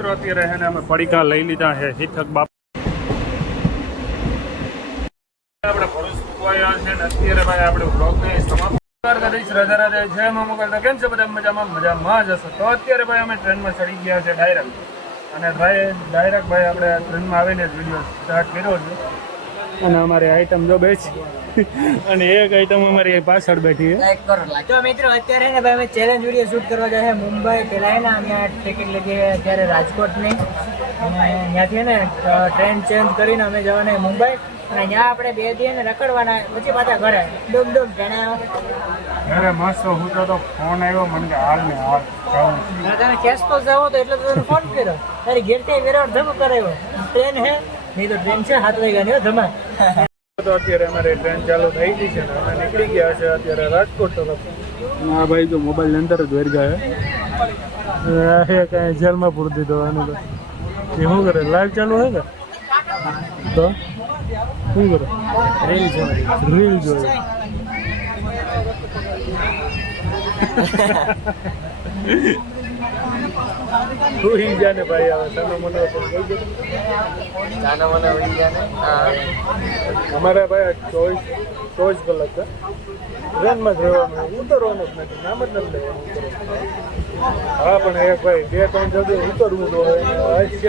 મિત્રો અત્યારે હે ને અમે પડીકા લઈ લીધા છે હિથક બાપ આપણે ભરૂચ મૂકવાયા છે ને અત્યારે ભાઈ આપણે બ્લોગને સમાપ્ત કરીશ. રાધે રાધે, જય મા મોગલ. કેમ છે બધા? મજામાં જ હશો. તો અત્યારે ભાઈ અમે ટ્રેનમાં ચડી ગયા છે ડાયરેક્ટ, અને ડાયરેક્ટ ભાઈ આપણે ટ્રેનમાં આવીને જ વિડીયો સ્ટાર્ટ કર્યો છે. અને અમારી આઈટમ જો બેઠી અને એક આઈટમ અમારી પાછળ બેઠી છે. તો મિત્રો અત્યારે ને ભાઈ અમે ચેલેન્જ વિડીયો શૂટ કરવા જાય છે મુંબઈ. પહેલા ને અહીંયા ટિકિટ લીધી છે અત્યારે રાજકોટની, અને ત્યાંથી ને ટ્રેન ચેન્જ કરીને અમે જવાના મુંબઈ, અને ત્યાં આપણે 2 દિવસ ને રખડવાના, પછી પાછા ઘરે ડૂબ તેને અરે મસ્ત. હું તો ફોન આવ્યો મને કે હાલ ને હાલ તને કેશ તો જવો તો એટલે તને ફોન કર્યો. તારી ઘેરથી વેરાવળ ધમ કરાવ્યો. ટ્રેન હે નહીં તો ટ્રેન છે 7 વાગ્યાની હો ધમા. તો અત્યારે અમારી ટ્રેન ચાલુ થઈ ગઈ છે ને અમે નીકળી ગયા છે અત્યારે રાજકોટ તરફ. હા ભાઈ જો મોબાઈલ અંદર જ વેર ગયા કાંઈ જેલમાં પૂરી દીધો આનું તો. એ શું કરે? લાઈવ ચાલુ હોય ને તો શું કરે? રીલ જોઈ. સુઈ જા ને ભાઈ. હવે સાનો મને અમારે ભાઈ 24 કલાક છે ટ્રેનમાં જ રહેવાનું, ઉતરવાનું જ નથી, નામ જ નથી લેવાનું. હા પણ એક ભાઈ 2-3 જગ્યાએ ઉતરવું તો હોય છે જ.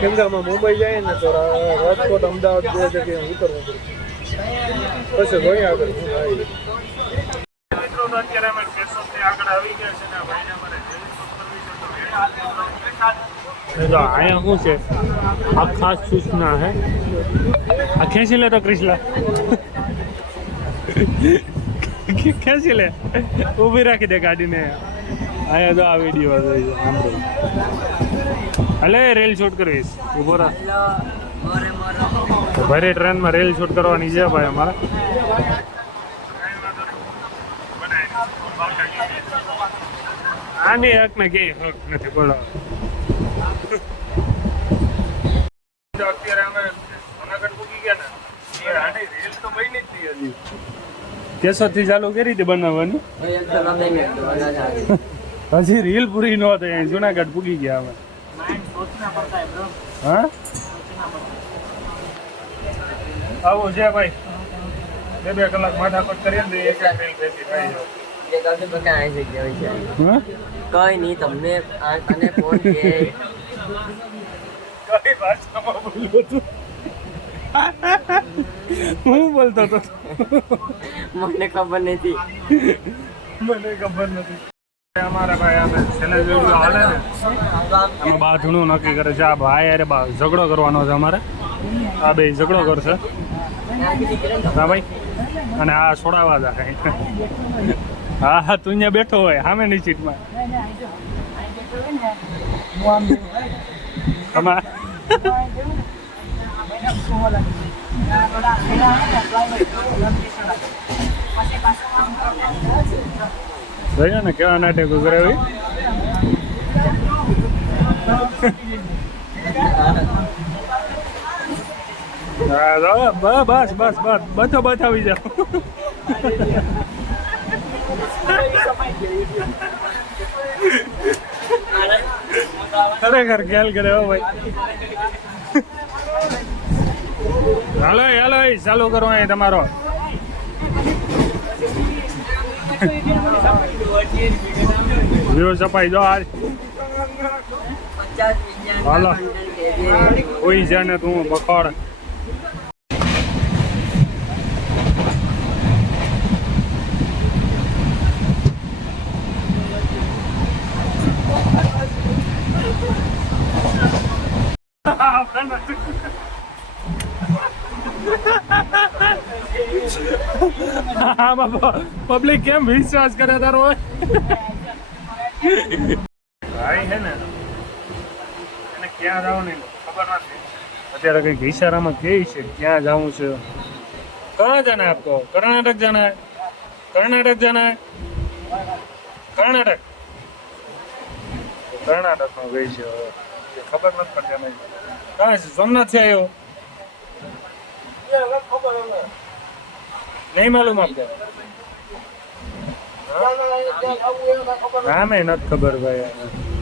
કેમ કે આમાં મુંબઈ જાય ને તો રાજકોટ અમદાવાદ 2 જગ્યાએ ઉતરવું પડે. પછી જોઈએ આગળ શું થાય. મિત્રો તો અત્યારે અમે સ્ટેશનથી આગળ આવી ગયા છે ને ભાઈને અમારે તો અહીંયા શું છે આ ખાસ સૂચના હે. આ ખેંચી લે તો ક્રિશલા ખેંચી લે, ઊભી રાખી દે ગાડીને. અહીંયા તો આ વિડીયો અલે રેલ શૂટ કરીશ. ઊભો રાખ. ભારે ટ્રેનમાં રેલ શૂટ કરવાની છે ભાઈ અમારે. આની હક ને કે હક નથી બોલો. અત્યારે અમે જુનાગઢ પૂકી ગયા ને, આની રેલ તો બની જ નહીં હજી. કેશોદથી ચાલુ કરી હતી બનાવવાની, હજી રીલ પૂરી ન થઈ. જુનાગઢ પૂકી ગયા અમે. હા આવું છે ભાઈ. 2 કલાક માથાકૂટ કરીએ ને એક રેલ બેસી થાય. કઈ નહીં તમને તને ફોન કે કઈ ભાષામાં બોલ્યો તું? હું બોલતો હતો? મને ખબર નથી. અમારા ભાઈ અમે છેલ્લે વિડીયો હાલે ને અમે બાથણું નક્કી કરે છે. આ ભાઈ અરે ઝઘડો કરવાનો છે અમારે. આ બે ઝઘડો કરશે. હા ભાઈ, અને આ છોડાવવા જાય. હા હા, તું અહીંયા બેઠો હોય સામેની સીટમાં. જોયો ને કેવા નાટકો કરાવી. બસ બસ બસ બધો બતાવી જાઓ. ખરેખર ખ્યાલ કરે હો ભાઈ. હાલો હાલો ચાલુ કરો અહીં તમારો. વ્યૂ સપાઈ દો આજ. હાલો કોઈ છે ને તું બખોડ. પબ્લિક કેમ વિશ્વાસ કરે તારો ભાઈ હે ને એને ક્યાં જવું ને ખબર નથી. અત્યારે કઈક ઈશારામાં કે છે ક્યાં જવું છે. कहाँ जाना है आपको? कर्नाटक जाना है? कर्नाटक जाना है? कर्नाटक कर्नाटक में गई છે ખબર નથી પડતી અમે. કहाँ છે? સોમનાथ से आए हो? नहीं मालूम आपको? हाँ मैं નથી ખબર ભાઈ.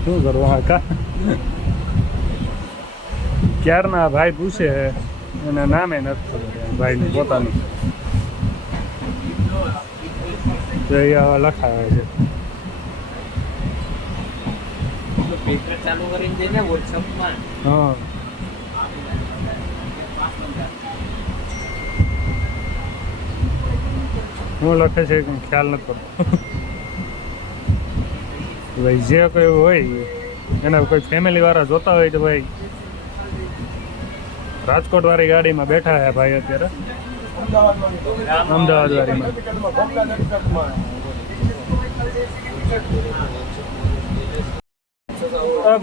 શું કરવું? હા કા ક્યારના ભાઈ પૂછે એના નામે નથી ખબર ભાઈનું પોતાનું તો એ લખાવે છે. પેપર ચાલુ કરીને જઈને વોટ્સઅપમાં હા હું લખે છે કંઈ ખ્યાલ નથી પડતો. ભાઈ જે કોઈ હોય એના કોઈ ફેમિલી વાળા જોતા હોય તો ભાઈ રાજકોટ વાળી ગાડીમાં બેઠા છે ભાઈ અત્યારે અમદાવાદ વાળીમાં.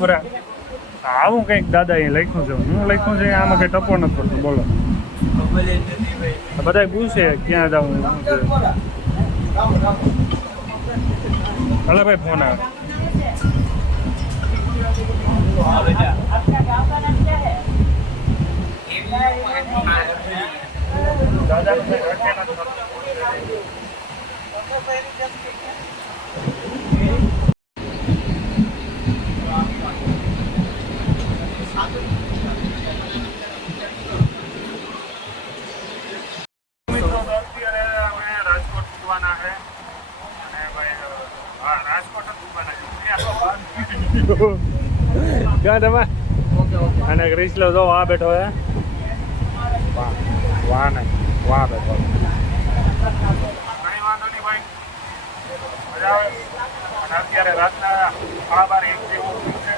બરા આવું કંઈક દાદા એ લખ્યું છે, હું લખ્યું છે આમાં કંઈ ટપો નથી પડતો. બોલો બધા પૂછે ક્યાં જવું. હાલો ભાઈ ફોન આવે. રાજકોટ ઉડવાના છે અને ભાઈ હા રાજકોટ જ ઉડવાના છે. ક્યાં તમે અને ક્રિસલો જો આ બેઠો હે વાહ નહીં વાહ બેઠો કઈ વાંધો નહીં ભાઈ મજા આવે. અને અત્યારે રાતના 12:30 જેવું છે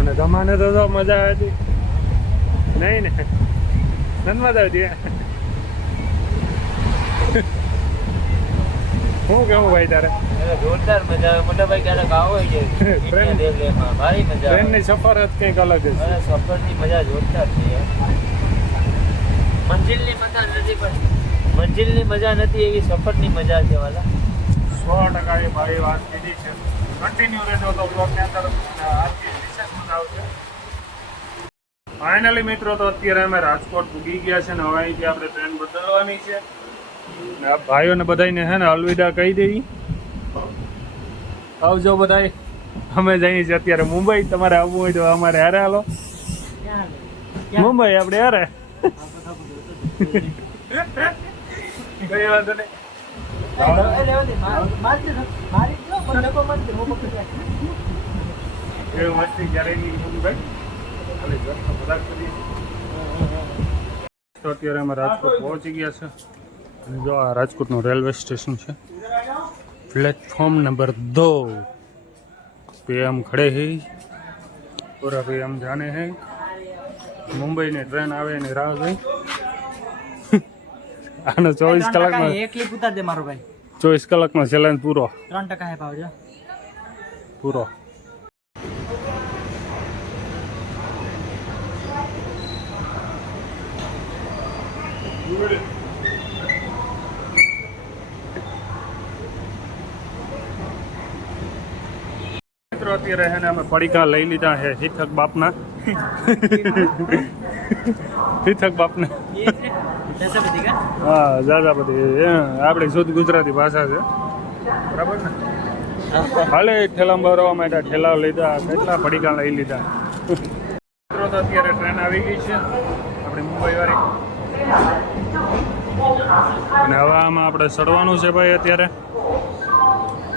અને જમાને તો જો મજા આવી નહીં ને નથી મજા આવતી. શું કેવું ભાઈ તારે? જોરદાર મજા આવે મોટા ભાઈ. ક્યારેક આવો ભારી મજા. ટ્રેનની સફર જ કંઈક અલગ છે. સફરની મજા જોરદાર છે. મંજિલની મજા નથી પણ મંજિલની મજા નથી એવી સફરની મજા છે વાલા. 100% એ ભાઈ વાત કીધી છે. કન્ટિન્યુ રહેજો તો બ્લોગની અંદર આજથી વિશેષ મજા આવશે. ફાઇનલી મિત્રો તો અત્યારે અમે રાજકોટ પૂગી ગયા છે ને હવે અહીંથી આપણે ટ્રેન બદલવાની છે. આ ભાઈઓને બધાને હે ને અલવિદા કહી દેવી. આવજો બધાય. અમે જઈએ છીએ અત્યારે મુંબઈ. તમારે આવવું હોય તો અમારે હારે હાલો. મુંબઈ આપણે હારે કઈ વાંધો નહીં. એવું મસ્તી ક્યારેય નહીં મુંબઈ. તો અત્યારે અમે રાજકોટ પહોંચી ગયા છે. जो राजकोट नो रेलवे स्टेशन है प्लेटफॉर्म नंबर 2 पे हम खड़े हैं और अभी हम जाने हैं मुंबई ने ट्रेन आवे ने राह जोई. आनो 24 कलाक में एक क्लिप उतार दे मारो भाई. 24 कलाक में चैलेंज पूरो 3% है पावજો पूरो. અત્યારે હે ને અમે પડીકા લઈ લીધા છે હિથક બાપના. હિથક બાપના હા જાજાપતિ આપણી શુદ્ધ ગુજરાતી ભાષા છે બરાબર ને. હાલે ઠેલામાં ભરવા માટે ઠેલા લીધા કેટલા પડીકા લઈ લીધા. મિત્રો તો અત્યારે ટ્રેન આવી ગઈ છે આપણી મુંબઈ વાળી અને હવે આમાં આપણે ચડવાનું છે ભાઈ. અત્યારે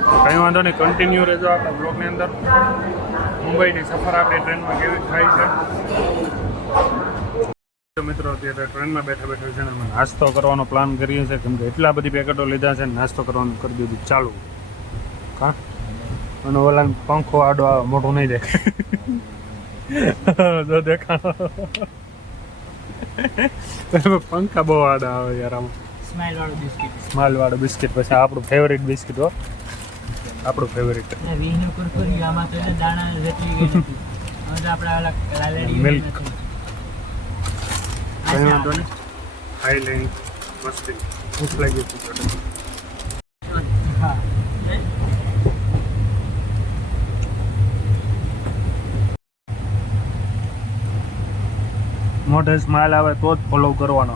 કંઈ વાંધો નહીં કન્ટિન્યુ રહેજો આપણા બ્લોગની અંદર. મુંબઈની સફર આપણી ટ્રેનમાં કેવી થાય છે. મિત્રો અત્યારે ટ્રેનમાં બેઠા બેઠા છે ને અમે નાસ્તો કરવાનો પ્લાન કરીએ છીએ કેમ કે એટલા બધી પેકેટો લીધા છે નાસ્તો કરવાનું કરી દીધું ચાલુ. હા અને ઓલા પંખો આડો મોટું નહીં દેખાય જો દેખાડો પંખા બહુ આડા આવે યાર આમાં. સ્માઇલ વાળું બિસ્કિટ પછી આપણું ફેવરિટ બિસ્કિટ હો આપણું ફેવરિટ મિલ્ક. કંઈ વાંધો નહીં ખાઈ લઈ મસ્તી ભૂખ લાગી હતી. મોઢે સ્માઇલ આવે તો જ ફોલો કરવાનો.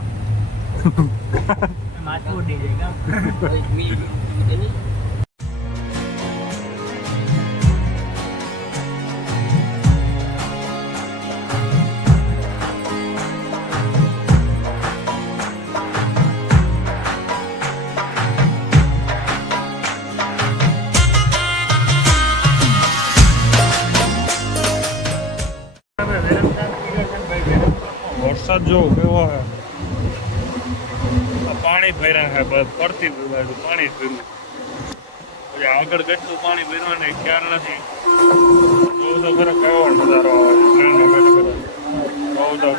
વરસાદ જો કેવો હે આ પાણી ભર્યા હે બસ પડતી બાજુ પાણી ભર્યું પછી આગળ કેટલું પાણી ભર્યું ને ખ્યાલ નથી બહુ તો ખરો કેવો નજારો આવે બહુ તો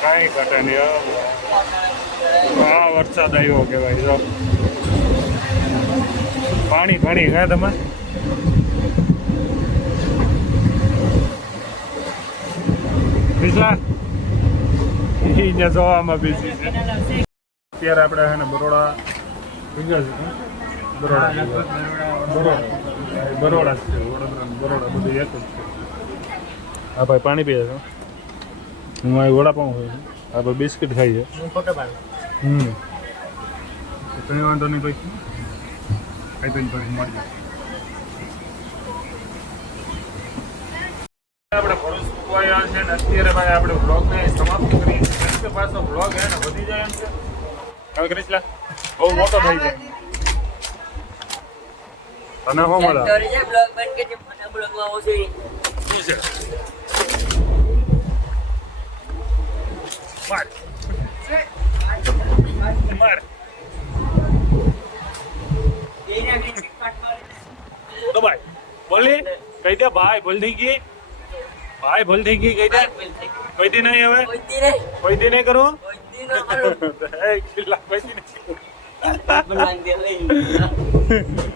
કાંઈ ઘટે નહીં હા વરસાદ આવ્યો કહેવાય જો પાણી પાણી ગયા તમે બીજા એને જોવામાં બીજી છે અત્યારે આપણે છે ને બરોડા ભીંગા છે બરોડા બરોડા બરોડા જ છે બરોડા બધું એક જ છે હા ભાઈ પાણી પીએ છો હું અહીં વડાપાઉં ખાઈ છું હા ભાઈ બિસ્કિટ ખાઈ છે ફોટો પાડો કંઈ વાંધો નહીં ભાઈ ખાઈ તો પછી મળી આપણે ભરૂચ મૂકવા છે ને અત્યારે ભાઈ આપણે બ્લોગને સમાપ્ત કરીએ કેમ કે પાછો બ્લોગ હે ને વધી જાય એમ છે હવે કરીશલા બહુ મોટો થઈ જાય અને હો મજા શું છે માર માર તો ભાઈ બોલી કહી દે ભાઈ ભૂલ થઈ ગઈ ભાઈ ભૂલ થઈ ગઈ કહી દે કોઈ દી નહીં હવે કોઈ દી નહીં કરું કોઈ દી નહીં